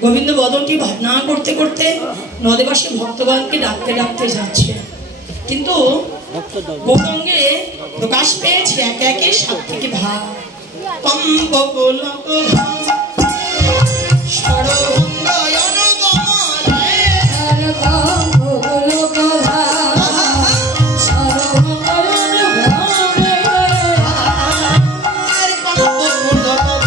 गोविंद बदनटी भावना करते करते नदेबासी भक्तगण के डाकते डाकते जाच्छे किन्तु गौरांगे प्रकाश पेয়েছে এক একে সাত থেকে ভাগ কম্প গোলক ভাগ সরভঙ্গয়ন গমনে কম্প গোলক ভাগ সরভঙ্গয়ন গমনে আর কম্প গোলক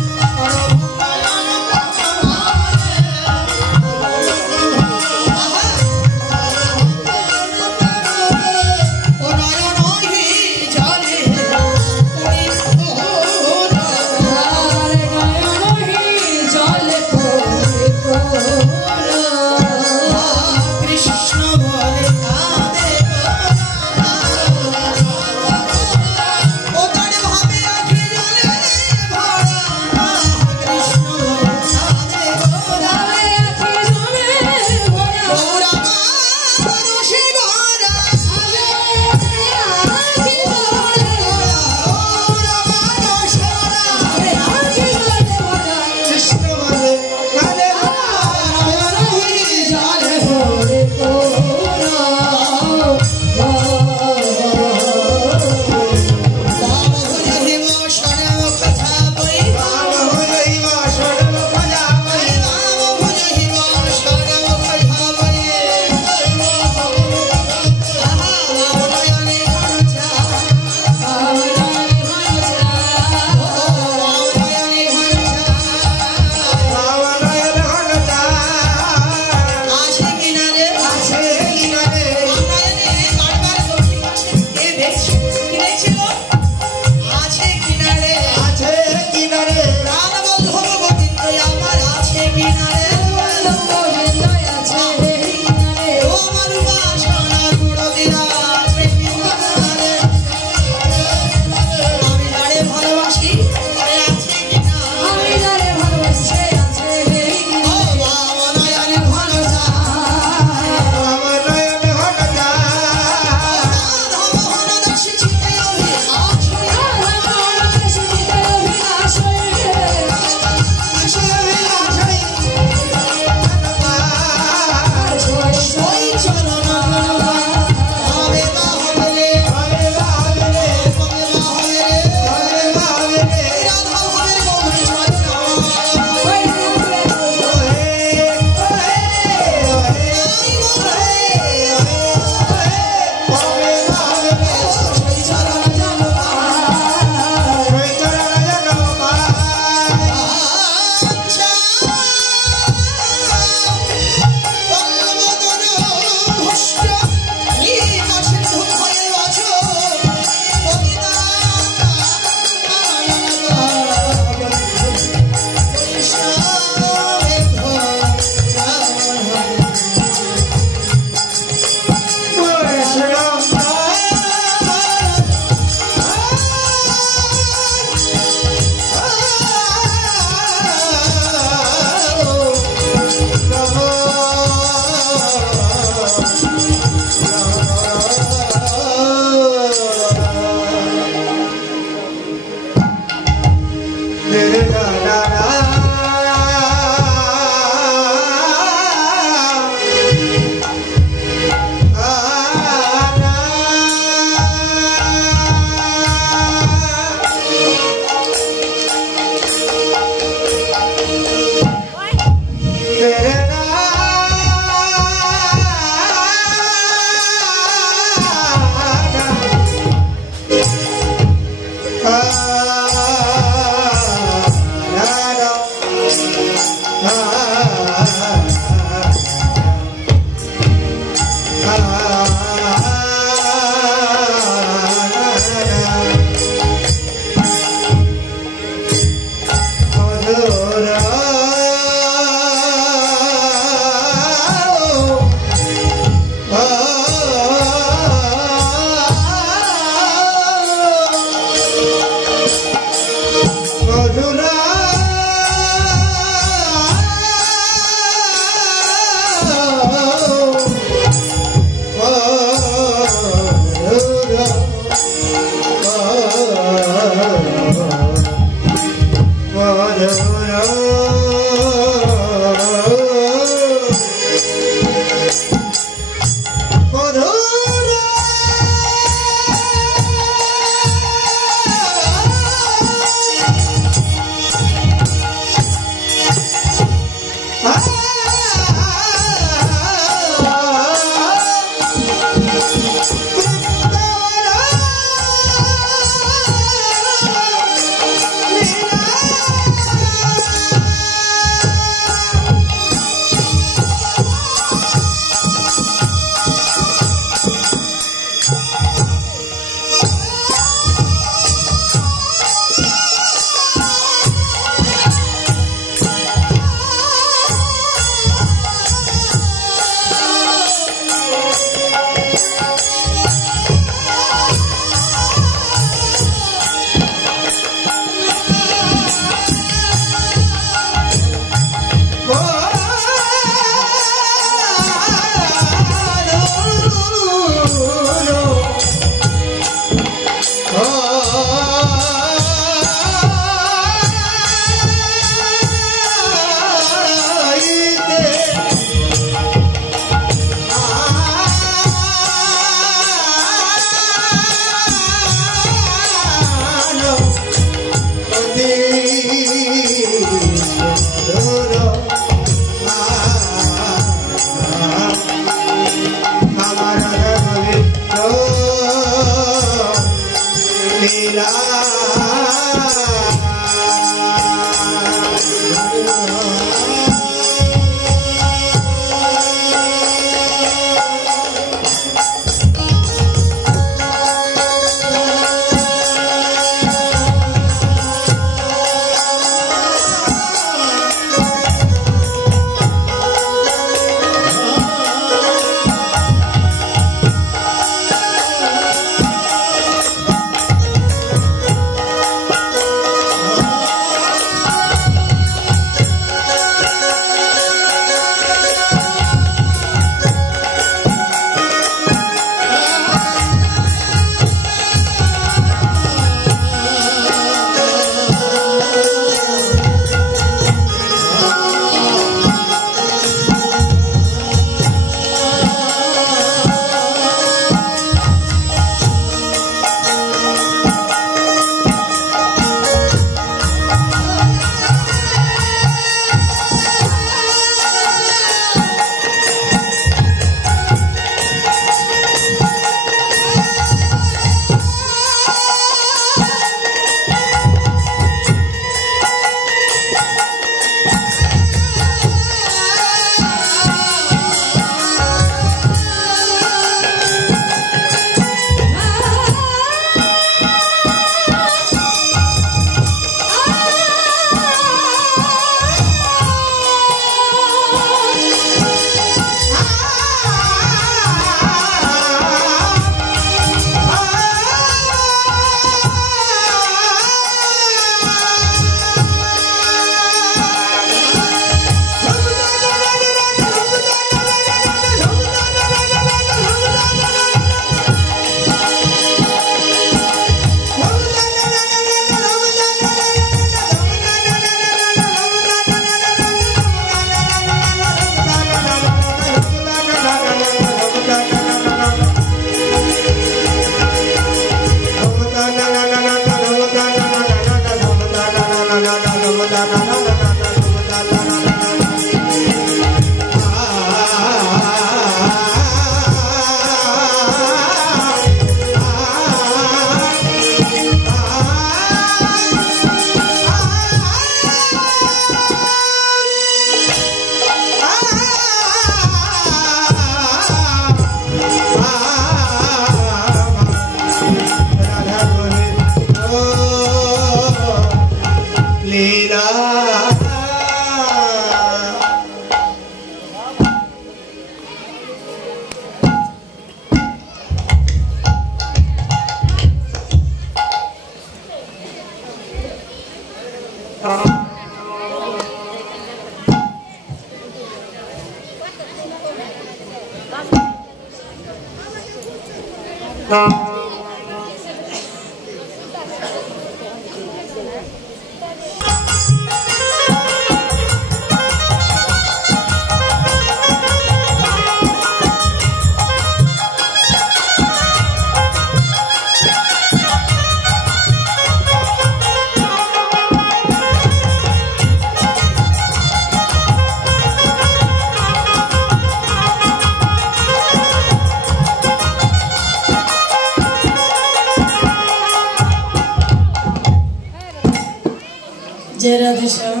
जय राधे श्याम।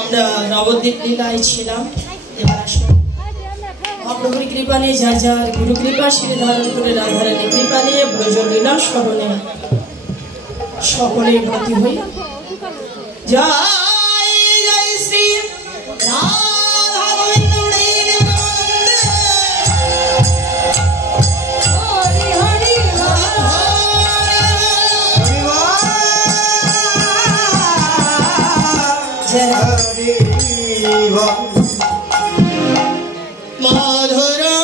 আমরা নবদ্বীপ লীলায় ছিলাম। এবার আসুন মহাপ্রভুর কৃপা নিয়ে যার যার গুরু কৃপা শিরে ধারণ করে রাধারানী কৃপা নিয়ে ব্রজ লীলা স্মরণে সকলে ব্রতী হই। জয় জয় শ্রী রাধা গোবিন্দ माधुरा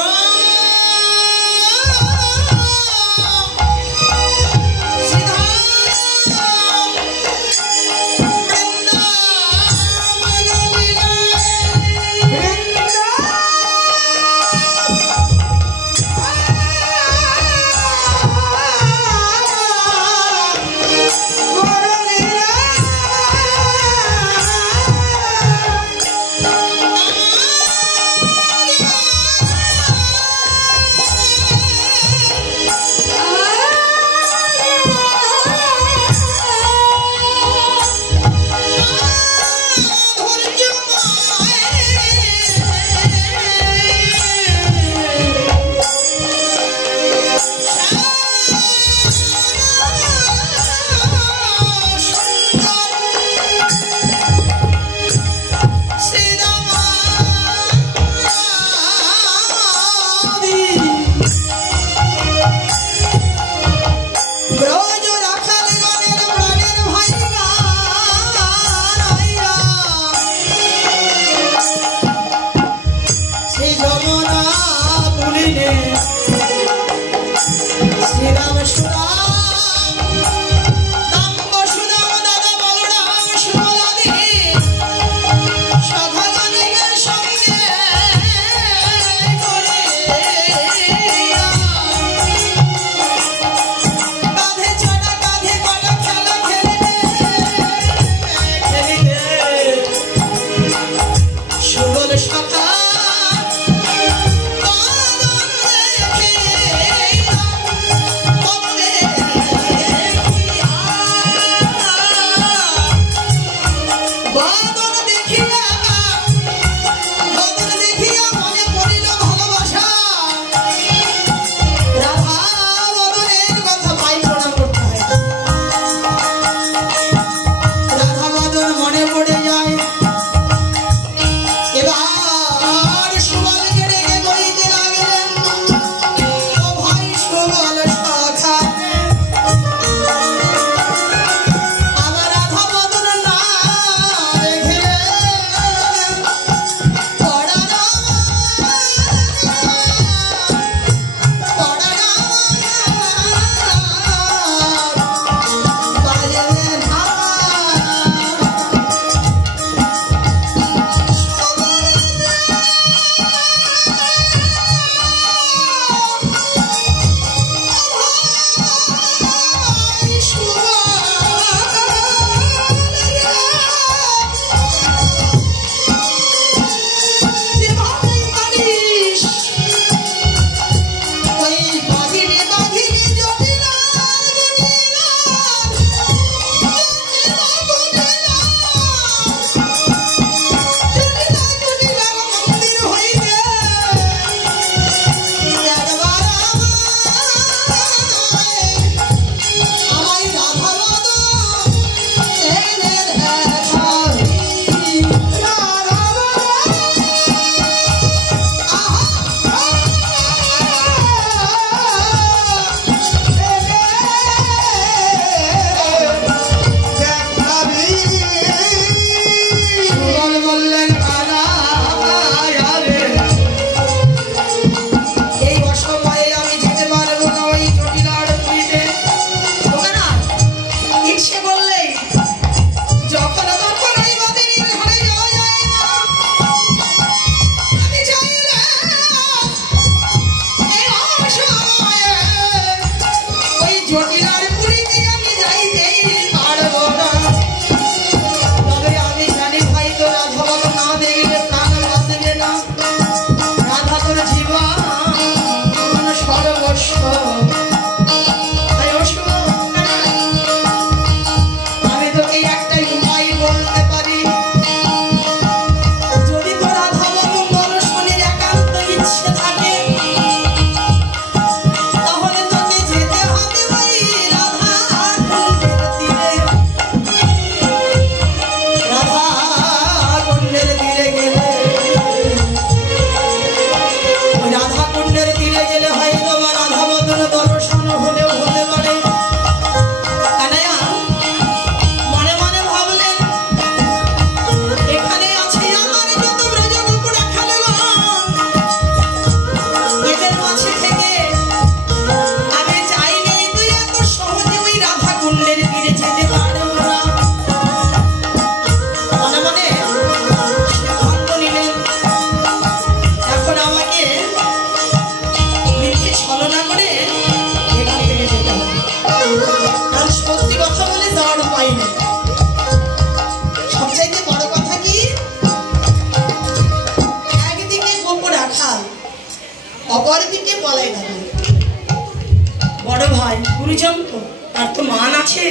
গুরুজন তো, তার তো মান আছে,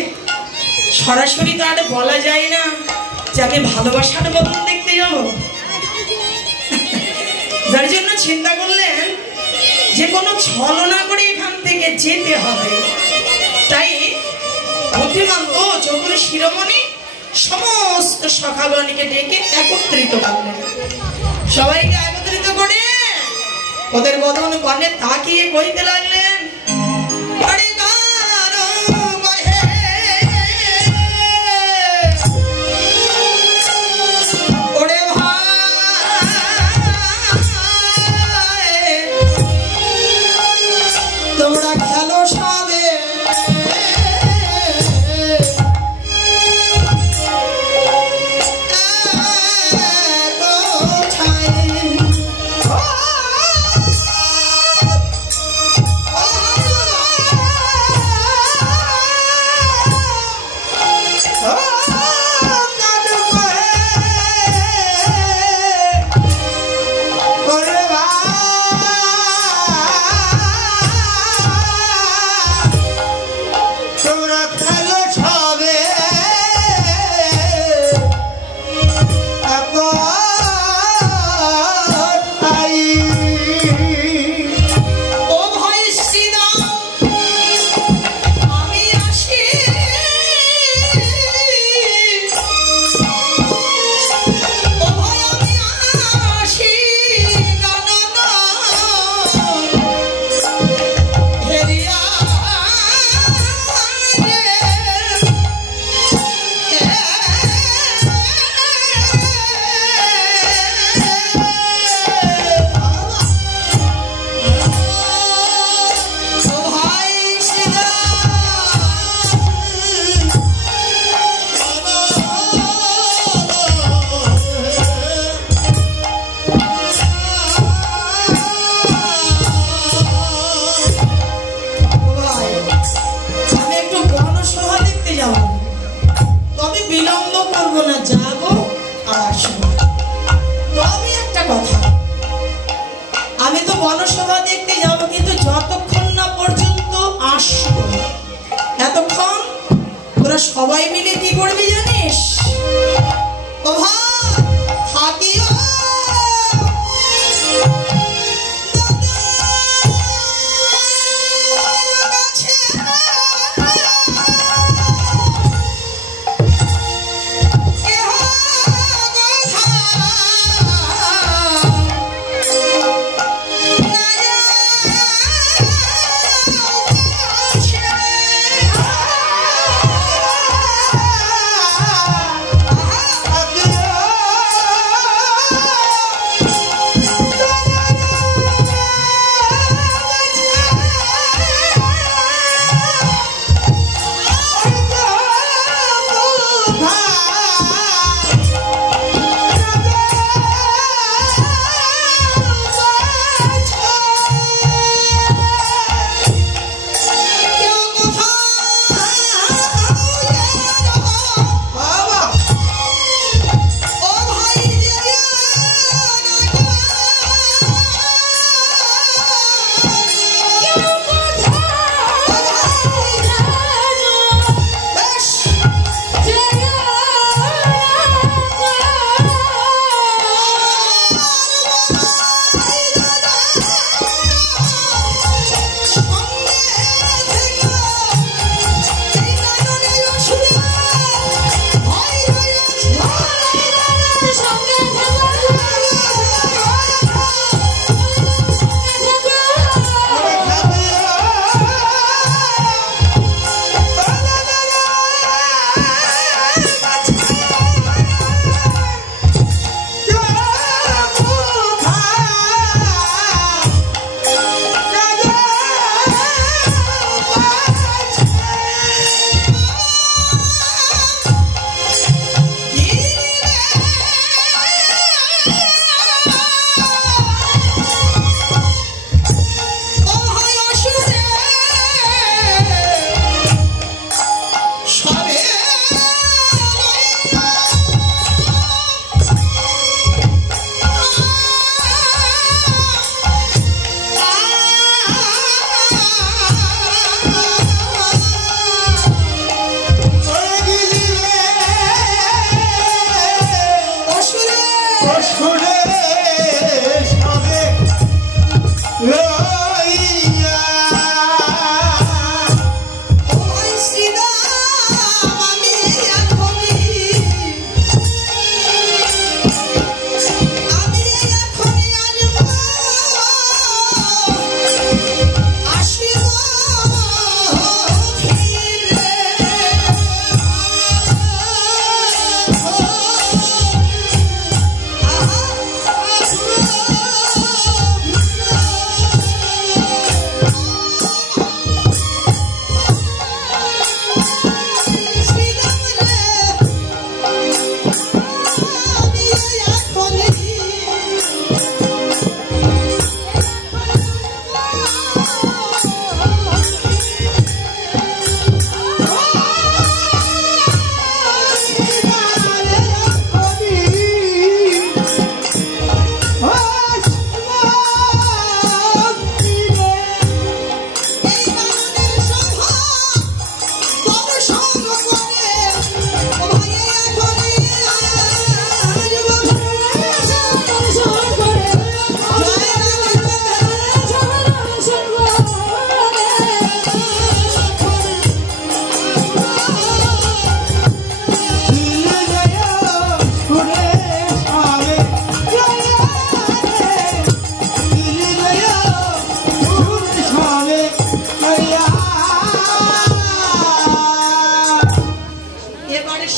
সরাসরি তো আর বলা যায় না যে আমি ভালোবাসার বদন দেখতে যাব। যার জন্য চিন্তা করলেন যে কোনো ছলনা করে এখান থেকে যেতে হবে। তাই বুদ্ধিমান তো যখন শিরোমণি সমস্ত সখাগণকে ডেকে একত্রিত করলেন। সবাইকে একত্রিত করে ওদের বদন বনে তাকিয়ে কইতে লাগলেন, সবাই মিলে কি করবি জানিস? ও ভাই থাকিও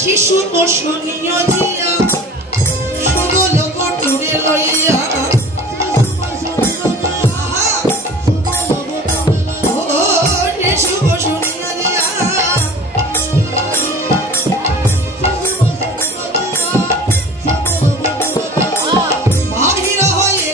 শিশু বসনীয় দিয়া সুগল কটুরে লইয়া শিশু বসনীয় দিয়া বাহির হয়ে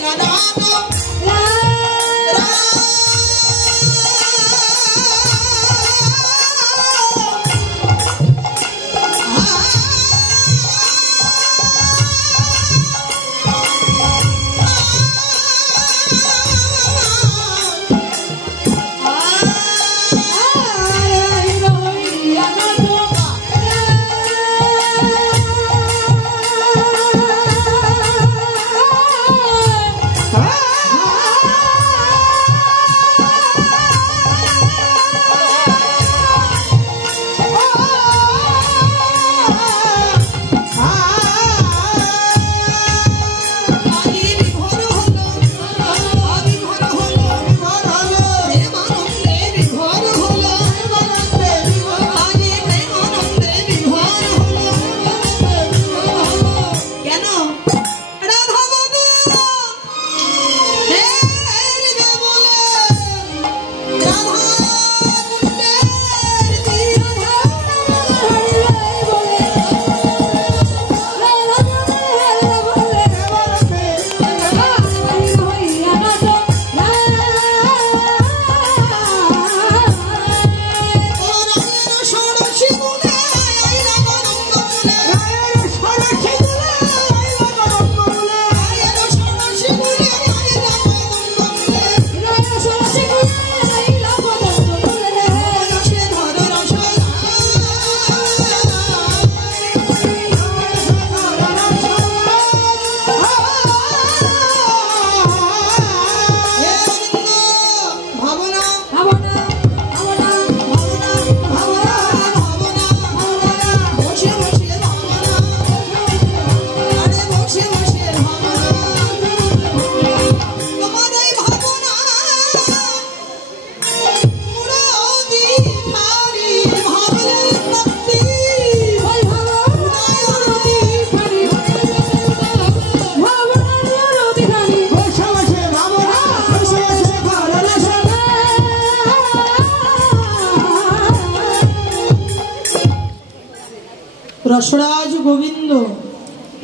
রসরাজ গোবিন্দ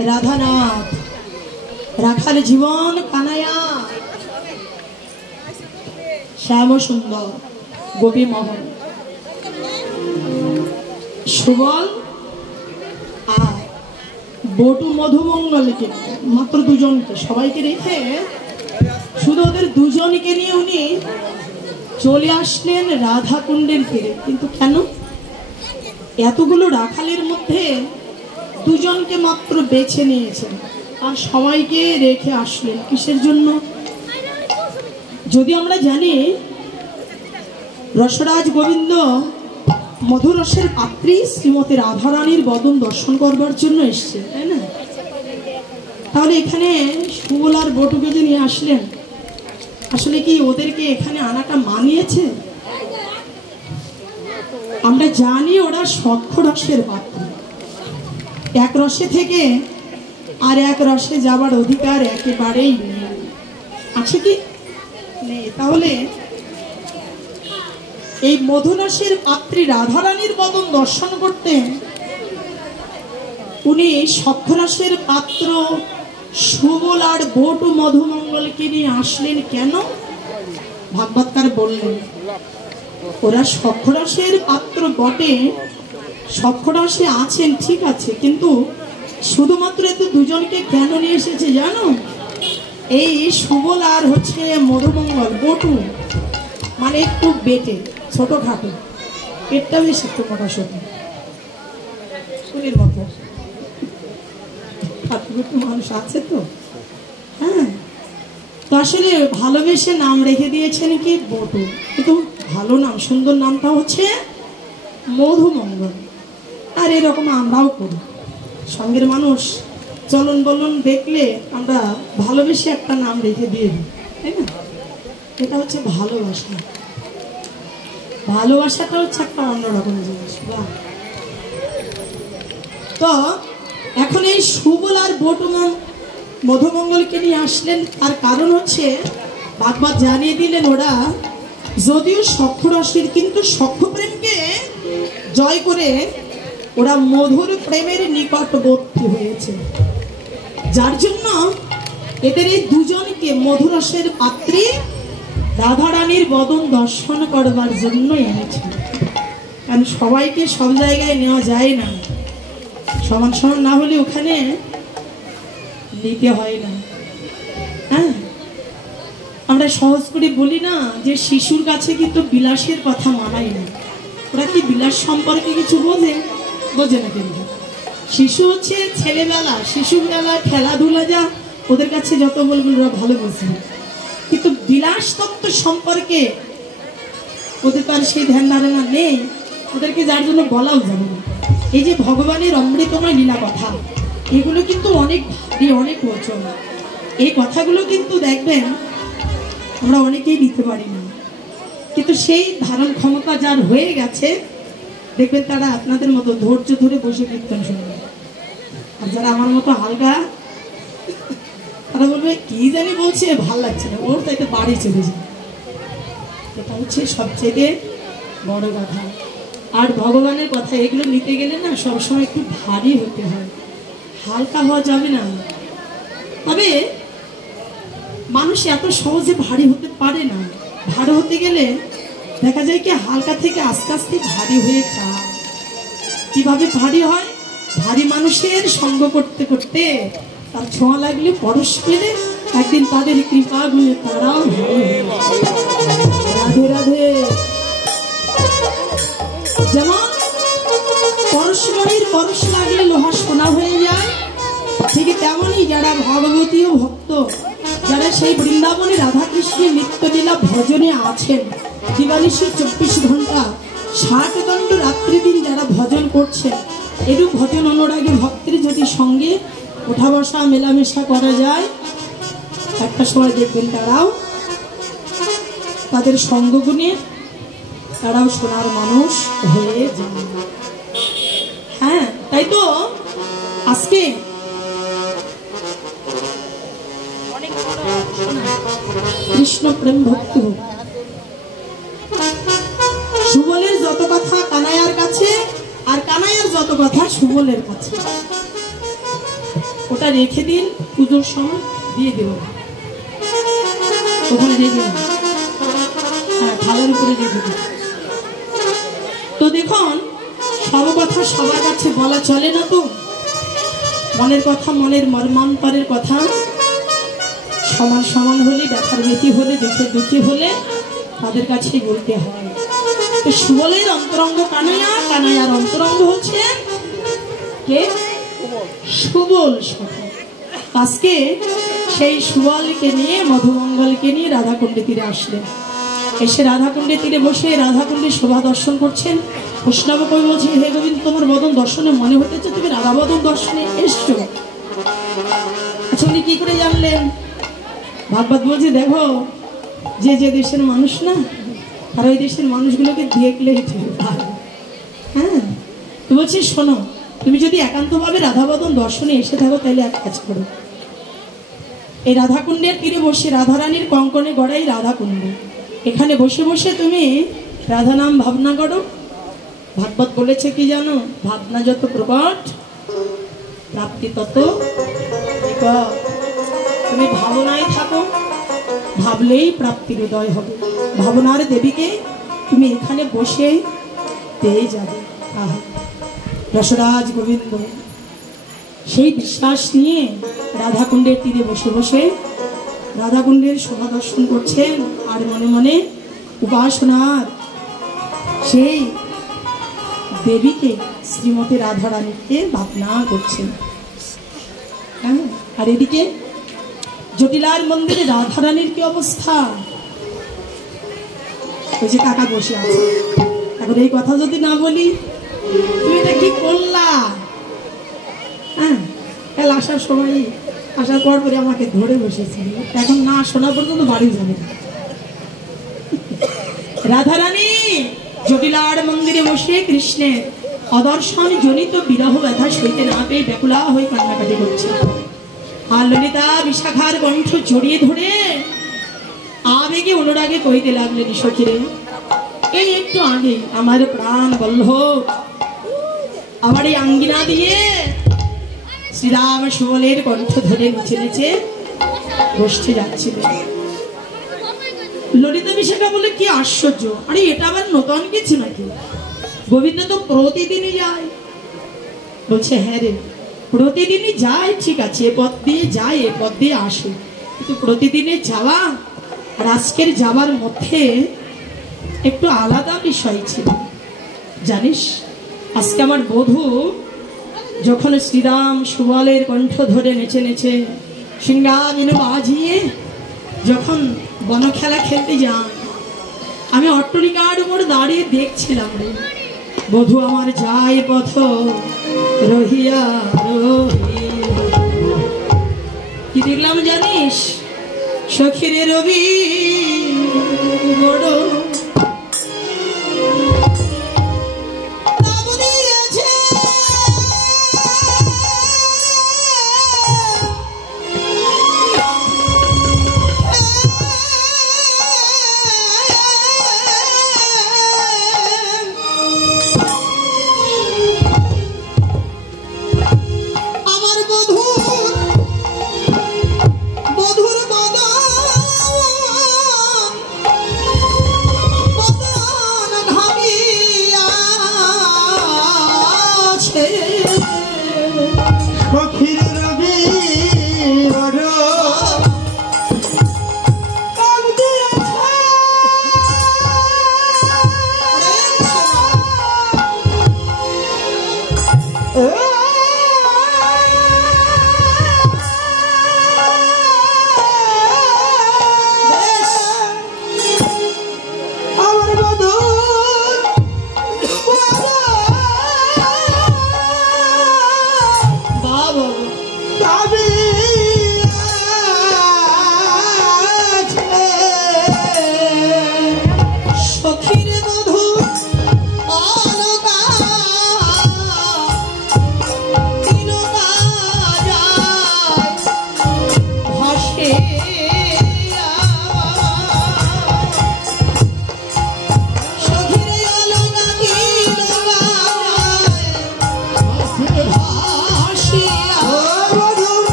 রাধানাথ রাখাল জীবন কানায়া শ্যাম সুন্দর গোপী মোহন সুবল আর বটু মধুমঙ্গলকে মাত্র দুজনকে সবাইকে রেখে শুধু ওদের দুজনকে নিয়ে উনি চলে আসলেন রাধাকুণ্ডের তীরে। কিন্তু কেন এতগুলো রাখালের মধ্যে দুজনকে মাত্র বেছে নিয়েছেন? আর সবাইকে রেখে আসলেন কিসের জন্য? যদি আমরা জানি রসরাজ গোবিন্দ মধুরসের পাত্রী শ্রীমতী রাধারানীর বদন দর্শন করবার জন্য এসছে, তাই না? তাহলে এখানে সুবলার বটুকে যে নিয়ে আসলেন, আসলে কি ওদেরকে এখানে আনাটা মানিয়েছে? আমরা জানি ওরা সখ্য রসের পাত্র, এক রসে থেকে আর এক রসে যাবার অধিকার একেবারেই নেই, আছে কি নেই? তাহলে এই মধুরসের পাত্রী রাধারানীর বদন দর্শন করতে উনি সখ্যরসের পাত্র সুবলার বটু মধুমঙ্গলকে নিয়ে আসলেন কেন? ভাগবতকার বললেন ওরা সখ্যরসের পাত্র বটে, সখ্যরসে আছেন ঠিক আছে, কিন্তু শুধুমাত্র এত দুজনকে কেন নিয়ে এসেছে জানো? এই সুবলার হচ্ছে মধুমঙ্গল বটু মানে একটু বেটে, ছোটখাটো, পেটটা বেশ একটু মোটা সোটা, শুনির মতো মানুষ আছে তো। হ্যাঁ, তো আসলে ভালোবেসে নাম রেখে দিয়েছেন কি বটু, কিন্তু ভালো নাম, সুন্দর নামটা হচ্ছে মধুমঙ্গল। আর এরকম আমরাও করি, সঙ্গের মানুষ চলন বলন দেখলে আমরা ভালোবেসে একটা নাম রেখে দিয়ে দিই, তাই না? এটা হচ্ছে ভালোবাসা। ভালোবাসাটা হচ্ছে একটা অন্যরকম জিনিস। তো এখন এই সুবলার বটু মধুমঙ্গলকে নিয়ে আসলেন, তার কারণ হচ্ছে ভাগবত জানিয়ে দিলেন ওরা যদিও সখ্যরসের, কিন্তু সখ্য প্রেমকে জয় করে ওরা মধুর প্রেমের নিকটবর্তী হয়েছে, যার জন্য এদের এই দুজনকে মধুরসের পাত্রী রাধারানীর বদন দর্শন করবার জন্য এনেছে। কারণ সবাইকে সব জায়গায় নেওয়া যায় না, সমান সমান না হলে ওখানে নিতে হয় না। হ্যাঁ, আমরা সহজ করে বলি না যে শিশুর কাছে কিন্তু বিলাসের কথা মানায় না। ওরা কি বিলাস সম্পর্কে কিছু বোঝে? বোঝে না। কিন্তু শিশু হচ্ছে ছেলেবেলা, শিশুবেলা খেলাধুলা যা ওদের কাছে যত বলবেন ওরা ভালো বোঝে, কিন্তু বিলাস তত্ত্ব সম্পর্কে ওদের তার সেই ধ্যান ধারণা নেই, ওদেরকে যার জন্য বলাও যাবে না। এই যে ভগবানের অমৃতময় লীলা কথা, এগুলো কিন্তু অনেক ভারী, অনেক ওজন। এই কথাগুলো কিন্তু দেখবেন আমরা অনেকেই নিতে পারি না, কিন্তু সেই ধারণ ক্ষমতা যার হয়ে গেছে দেখবেন তারা আপনাদের মতো ধৈর্য ধরে বসে কীর্তন শুনবে। আর যারা আমার মতো হালকা, তারা বলবে কি জানি বলছে, ভাল লাগছে না, ওর তাইতে বাড়ি চলে যায়। এটা হচ্ছে সবচেয়ে বড় কথা। আর ভগবানের কথা এগুলো নিতে গেলে না সবসময় একটু ভারী হতে হয়, হালকা হওয়া যাবে না। তবে মানুষ এত সহজে ভারী হতে পারে না। ভারী হতে গেলে দেখা যায় কি হালকা থেকে আস্তে আস্তে ভারী হয়ে যায়। কিভাবে ভারী হয়? ভারী মানুষের সঙ্গ করতে করতে তার ছোঁয়া লাগলে, পরশ পেলে একদিন তাদের কৃপা গুণে তারাও রাধে রাধে। যেমন পরশমণির পরশ লাগলে লোহা সোনা হয়ে যায়, ঠিক তেমনই যারা ভগবতী ও ভক্ত, যারা সেই বৃন্দাবনে রাধাকৃষ্ণের নিত্যলীলা ভজনে আছেন, দিবানিশি 24 ঘন্টা 60 দণ্ড রাত্রি দিন যারা ভজন করছেন, এরূপ ভজন অনুরাগী ভক্তের যদি সঙ্গে ওঠা বসা মেলামেশা করা যায়, একটা সময় দেখবেন তারাও তাদের সঙ্গগুণে তারাও সোনার মানুষ হয়ে যান। হ্যাঁ, তাই তো আজকে কৃষ্ণ প্রেম ভক্তি হোক। সুবলের যত কথা কানাইয়ার কাছে, আর কানাইয়ার যত কথা সুবলের কাছে, ওটা রেখে দিন, পুজোর সময় দিয়ে দেব, ওখানে রেখে দিন। হ্যাঁ, থালার উপরে রেখে দিন। তো দেখুন, সব কথা সবার কাছে বলা চলে না তো। মনের কথা, মনের মর্মান্তরের কথা সমান সমান হলে, ব্যথার ব্যথি হলে, দুঃখের দুঃখী হলে তাদের কাছেই বলতে হয়। তো সুবলের অন্তরঙ্গ কানাইয়া, কানাইয়ার অন্তরঙ্গ হচ্ছে কে? সুবল সখা। আজকে সেই সুবলকে নিয়ে মধুমঙ্গলকে নিয়ে রাধাকুণ্ডে তীরে আসলেন। এসে রাধাকুণ্ডে তীরে বসে রাধাকুণ্ডে শোভা দর্শন করছেন। বৈষ্ণব কবি বলছে, হে গোবিন্দ, তোমার বদন দর্শনে মনে হতেছে তুমি রাধা বদন দর্শনে এসছো। আচ্ছা, উনি কি করে জানলেন? ভাগবত বলছে, দেখো যে যে দেশের মানুষ না, আর ওই দেশের মানুষগুলোকে দেখলেই ঠিক ভালো। হ্যাঁ, তো বলছি শোনো, তুমি যদি একান্তভাবে রাধাবদন দর্শনে এসে থাকো তাহলে এক কাজ করো, এই রাধাকুণ্ডের তীরে বসে রাধারানীর কঙ্কণে গড়াই রাধাকুণ্ড, এখানে বসে বসে তুমি রাধা নাম ভাবনা করো। ভাগবত বলেছে কি জানো? ভাবনা যত প্রকট প্রাপ্তি তত নিকট। তুমি ভাবনায় থাকো, ভাবলেই প্রাপ্তির উদয় হবে। ভাবনার দেবীকে তুমি এখানে বসে পেয়ে যাবে। আহা, রসরাজ গোবিন্দ সেই বিশ্বাস নিয়ে রাধাকুণ্ডের তীরে বসে বসে রাধাকুণ্ডের শোভা দর্শন করছেন, আর মনে মনে উপাসনার সেই দেবীকে শ্রীমতী রাধারানীকে ভাবনা করছেন। হ্যাঁ, আর এদিকে জটিলার মন্দিরে রাধারানীর কি অবস্থা? ওই যে কাকা বসে আছে। এখন এই কথা যদি না বলি, তুমি এটা কি করলা? হ্যাঁ, কাল আসার সময় আসার পর পরে আমাকে ধরে বসেছিল, এখন না শোনা পর্যন্ত বাড়ি যাবে না। রাধারানী জটিলার মন্দিরে বসে কৃষ্ণের অদর্শন জনিত বিরহ ব্যথা সইতে না পেয়ে ব্যাকুলা হয়ে কান্নাকাটি করছে। আর ললিতা বিশাখার কণ্ঠ জড়িয়ে ধরে আবেগে অনুরাগে কইতে লাগলেন, সখীরে, এই একটু আগে আমার প্রাণ বল্লভ আমার এই আঙ্গিনা দিয়ে শ্রীরাম সুবলের কণ্ঠ ধরে নিচে নিচে বসতে যাচ্ছিল। ললিতা বিশাখা বলে, কি আশ্চর্য, আরে এটা আবার নতুন কিছু নাকি? গোবিন্দ তো প্রতিদিনই যায়। বলছে, হ্যাঁ রে, প্রতিদিনই যায়, ঠিক আছে, এ পথ দিয়ে যায়, এ পথ দিয়ে আসে, কিন্তু প্রতিদিনের যাওয়া আর আজকের যাওয়ার মধ্যে একটু আলাদা বিষয় ছিল। জানিস, আজকে আমার বধূ যখন শ্রীরাম সুবলের কণ্ঠ ধরে নেচে নেচে সিংহাবিনু বাজিয়ে যখন বনখেলা খেলতে যান, আমি অট্টলিকার উপর দাঁড়িয়ে দেখছিলাম রে, বধূ আমার যায় পথ রহিয়া রহি। কি দেখলাম জানিস? সখীরে রবি বড়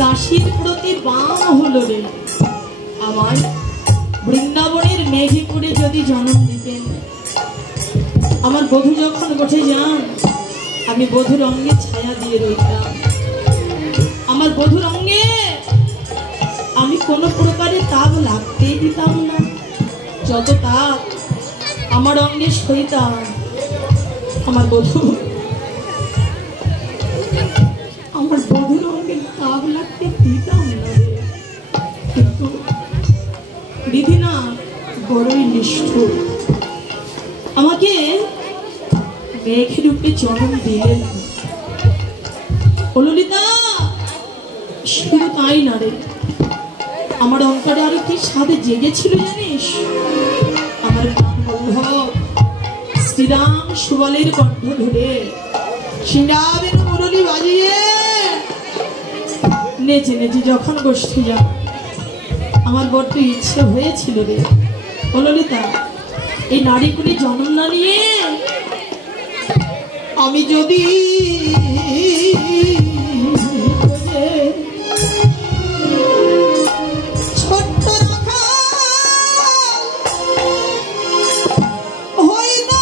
দাসীর প্রতি বাম হলো রে। আমার বৃন্দাবনের মেঘিপুরে যদি জন্ম দিতেন, আমার বধূ যখন বসে যান আমি বধূর অঙ্গে ছায়া দিয়ে রইতাম। আমার বধূর অঙ্গে আমি কোনো প্রকারে তাপ লাগতেই দিতাম না। যত তাপ আমার অঙ্গে সইতাম, আমার বধূ বধুর অঙ্গে তাপ লাগতে দিতাম না। কিন্তু বিধি না বড়ই নিষ্ঠুর, আমাকে মেঘে রূপে জন্ম দিলেন। ললিতা শুধু তাই না রে, আমার অঙ্কটা আরো কি সাথে জেগেছিল জানিস? আমার প্রাণবল্লভ শ্রীরাম সুবলের কণ্ঠ ধরে সিংহাবেন মুরলী বাজিয়ে নেচে নেচে যখন গোষ্ঠী যা, আমার বড্ড ইচ্ছে হয়েছিল রে ও ললিতা, এই নারীগুলি জন্ম না নিয়ে আমি যদি ছোট্ট রাখা হই না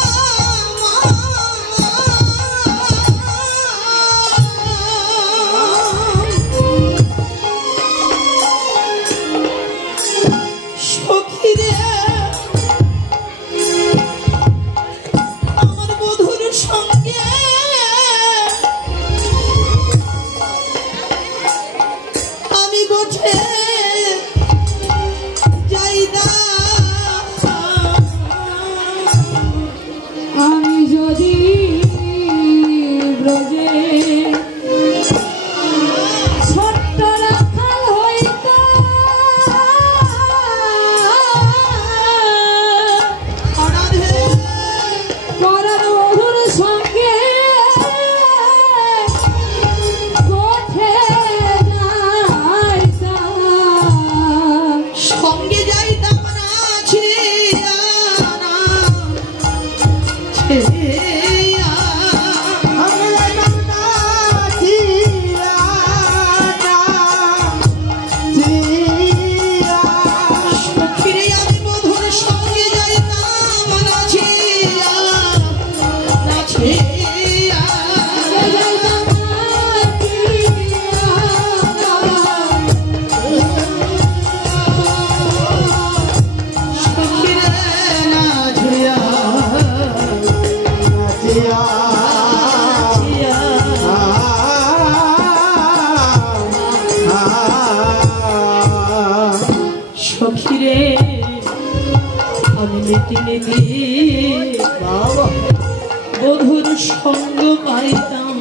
বধুর সঙ্গ পাইতাম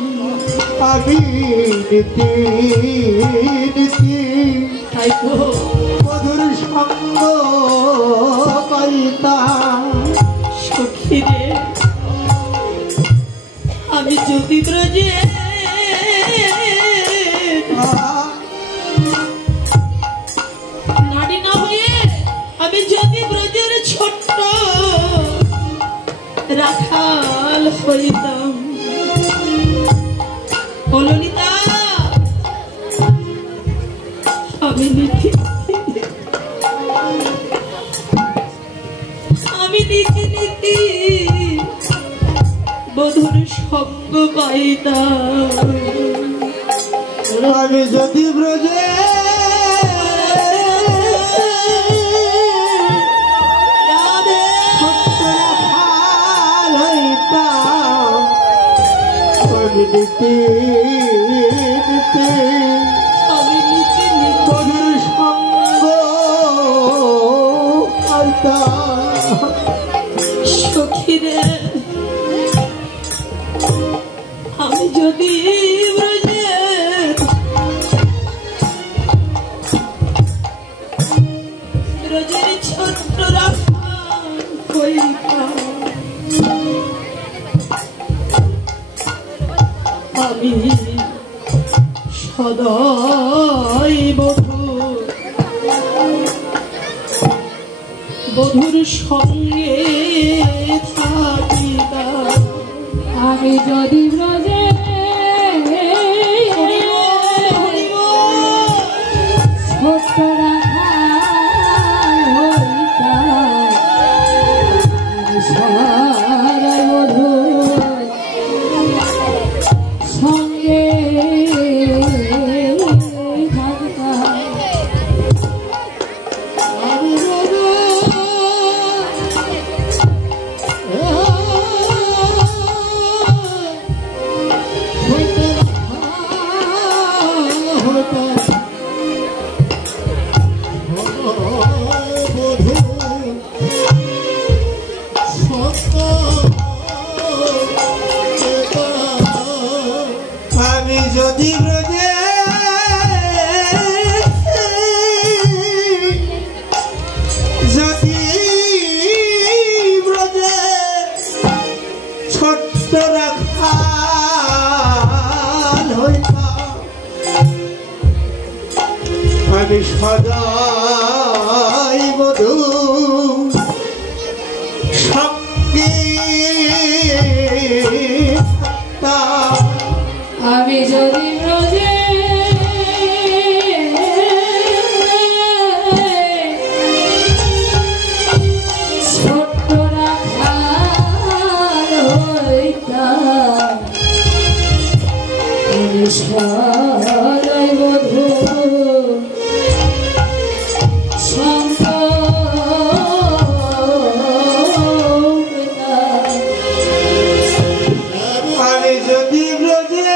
আমি নীতি নীতি, তাই তো বধুর সঙ্গ পাইতাম। সখী রে আমি যদি ব্রজে নারী না হয়ে আমি যদি ব্রজের ছোট্ট রাখাল হইতাম। ও ললিতা আমি নীতি নীতি বধুর সঙ্গ পাইতাম। আমি যদি ব্রজে বধুর সঙ্গ সখীরে আমি যদি ব্রজের ছত্র রাখা হইতাম আমি সদাই বধুর সঙ্গে থাকিতাম আমি যদি ব্রজে ছোট্ট রাখাল হইতাম সদাই বধুর সঙ্গে থাকতাম আমি যদি ব্রজে ছোট্ট রাখাল হইতাম আমি সদাই বধূ সঙ্গে থাকতাম আমি যদি ব্রজে ছোট্ট রাখাল হইতাম আমি সদাই বধূ সঙ্গ আমি যদি ব্রজে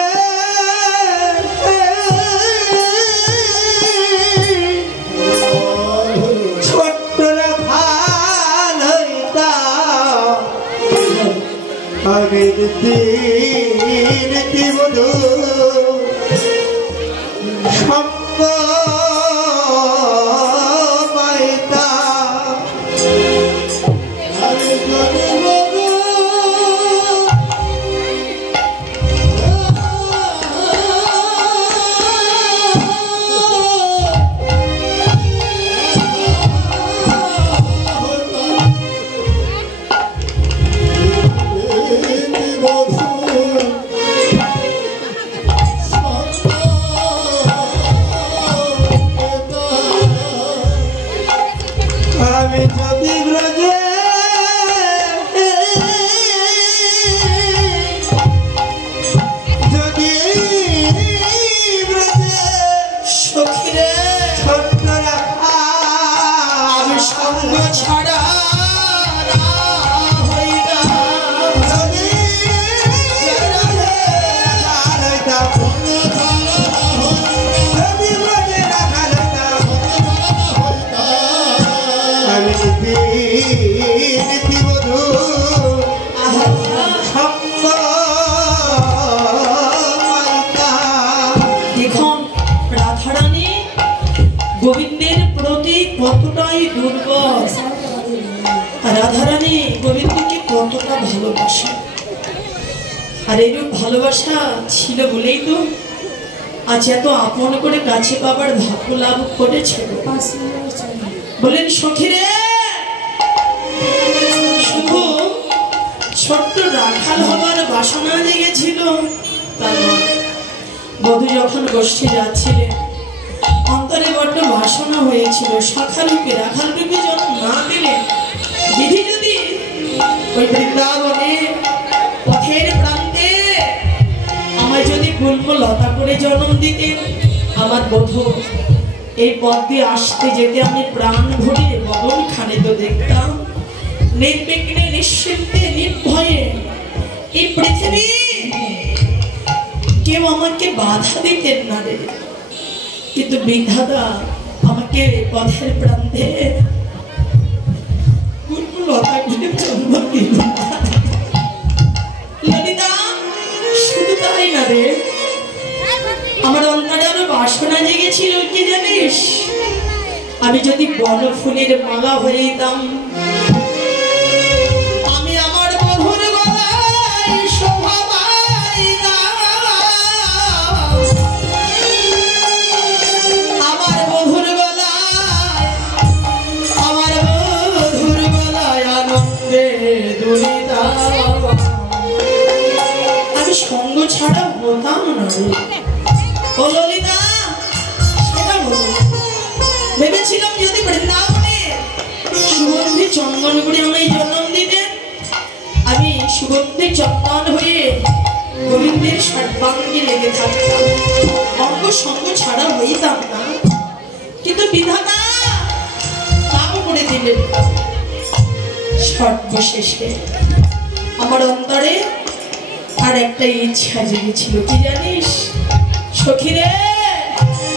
ছোট্ট রাখাল হইতাম আমি রীতি বধূ সঙ্গ পাইতাম আমি যদি আমি যদি ব্রজে সখীরে ছোট্ট রাখাল সঙ্গ ছাড়া না হইতাম যদি রাখাল হইতাম যদি ব্রজে রাখাল হইতাম আমি রীতি বধূ সঙ্গ পাইতাম দেখুন রাধারানী গোবিন্দের প্রতি কতটাই দুর্বল। রাধারানী গোবিন্দকে কতটা ভালোবাসে, আর এরূপ ভালোবাসা ছিল বলেই তো আজ এত আপন করে কাছে পাবার ভাগ্য লাভ করেছে। বলেন সখীরে শুধু ছোট্ট রাখাল হবার বাসনা জেগেছিল তা নয়, বধূ যখন গোষ্ঠী যাচ্ছিলেন অন্তরে বড্ড বাসনা হয়েছিল শাখারূপে রাখালরূপে জন্ম না দিলে দিদি যদি ওই বৃন্দাবনে পথের প্রান্তে আমায় যদি গুল্ম লতা করে জন্ম দিতেন আমার বধূ এই পথ দিয়ে আসতে যেতে আমি প্রাণ ভরে বদন খানে তো দেখতাম নির্বিঘ্নে নিশ্চিন্তে নির্ভয়ে এই পৃথিবী কেউ আমাকে বাধা দিতেন না রে, কিন্তু বিধাতা আমাকে পথের প্রান্তে লতাগুলি জন্ম দিল। ললিতা শুধু তাই না রে, আমার অন্তরে আরো বাসনা জেগেছিল কি জানিস, আমি যদি বনফুলের মালা হয়ে যেতাম, আমি আমার বধুর গলায় শোভা পাইতাম, আমার বধুর গলায়, আমার বধুর গলায় আনন্দে দুলিতাম, আমি সঙ্গ ছাড়া হতাম না রে। ও ললিতা, সেটা বলো, ভেবেছিলাম যদি বৃন্দাবনে সুগন্ধি চন্দন করে আমায় জন্ম দিতেন, আমি সুগন্ধি চন্দন হয়ে গোবিন্দের সর্বাঙ্গে লেগে থাকতাম, অঙ্গ সঙ্গ ছাড়া হইতাম না, কিন্তু বিধাতা তাও করে দিলেন। সর্বশেষে আমার অন্তরে আর একটা ইচ্ছা জেগেছিল কি জানিস সখী রে,